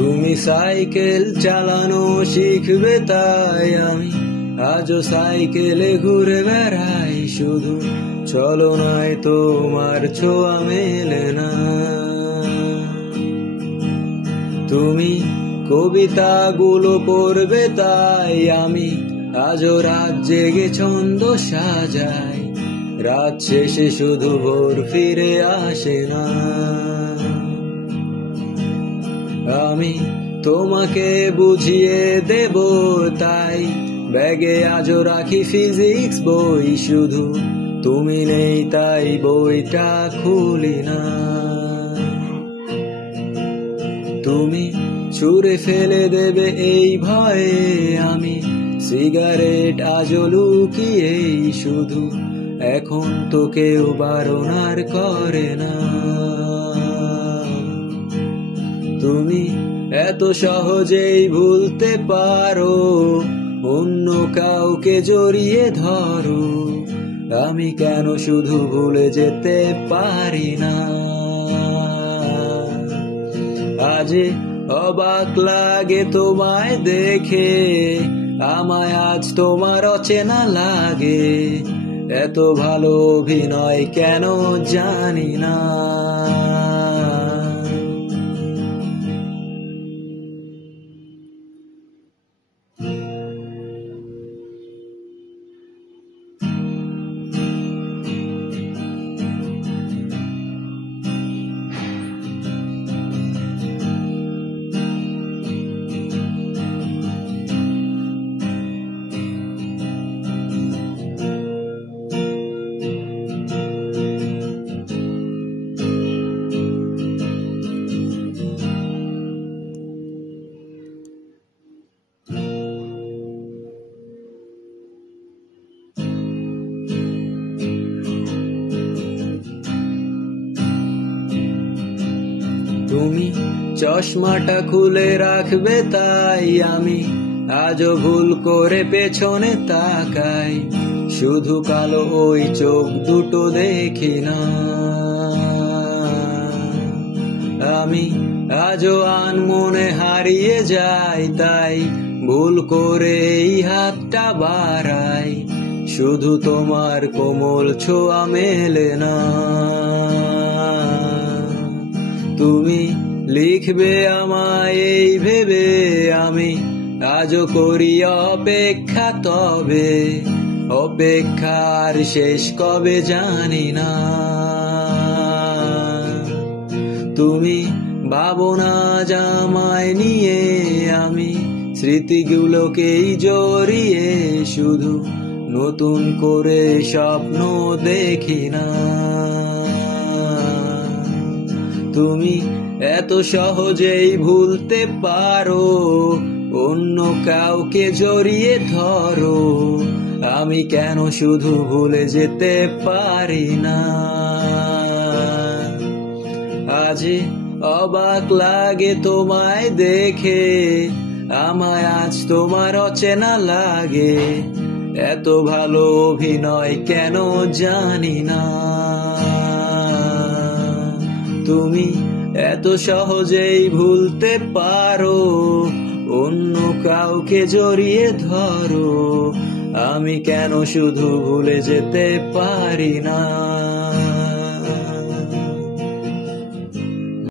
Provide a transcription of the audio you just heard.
তুমি সাইকেল চালানো শিখবে তাই আমি আজও সাইকেলে ঘুরে বেড়াই, শুধু চলো নাই তোমার ছোঁয়া মেলে না। তুমি কবিতাগুলো পড়বে তাই আমি আজও রাত জেগে ছন্দ সাজাই, রাত শেষে শুধু ভোর ফিরে আসে না। আমি তোমাকে বুঝিয়ে দেব তাই ব্যাগে আজও রাখি ফিজিক্স বই, শুধু তুমি নেই তাই বইটা খুলি না। তুমি ছুঁড়ে ফেলে দেবে এই ভয়ে আমি সিগারেট আজও লুকিয়েই, শুধু এখন তো কেউ বারণ আর করে না। তুমি এত সহজেই ভুলতে পারো, অন্য কাউকে জড়িয়ে ধরো, আমি কেন শুধু ভুলে যেতে পারি না। আজ অবাক লাগে তোমায় দেখে, আমায় আজ তোমার অচেনা লাগে, এত ভালো অভিনয় কেন জানি না। তুমি চশমাটা খুলে রাখবে তাই আমি আজও ভুল করে পেছনে তাকাই, শুধু কালো ওই চোখ দুটো দেখি না। আমি আজও আনমনে হারিয়ে যাই তাই ভুল করে এই হাতটা বাড়াই, শুধু তোমার কোমল ছোঁয়া মেলে না। তুমি লিখবে আমায় এই ভেবে আমি আজও করি অপেক্ষা, তবে অপেক্ষার শেষ কবে জানি না। তুমি ভাবনা জামায় নিয়ে আমি স্মৃতিগুলোকেই জড়িয়ে, শুধু নতুন করে স্বপ্ন দেখি না। তুমি এত সহজেই ভুলতে পারো, অন্য কাউকে জড়িয়ে ধরো, আমি কেন শুধু ভুলে যেতে পারি না। আজ অবাক লাগে তোমায় দেখে, আমায় আজ তোমার অচেনা লাগে, এত ভালো অভিনয় কেন জানি না। তুমি এত সহজেই ভুলতে পারো, অন্য কাউকে জড়িয়ে ধরো, আমি কেন শুধু ভুলে যেতে পারি না।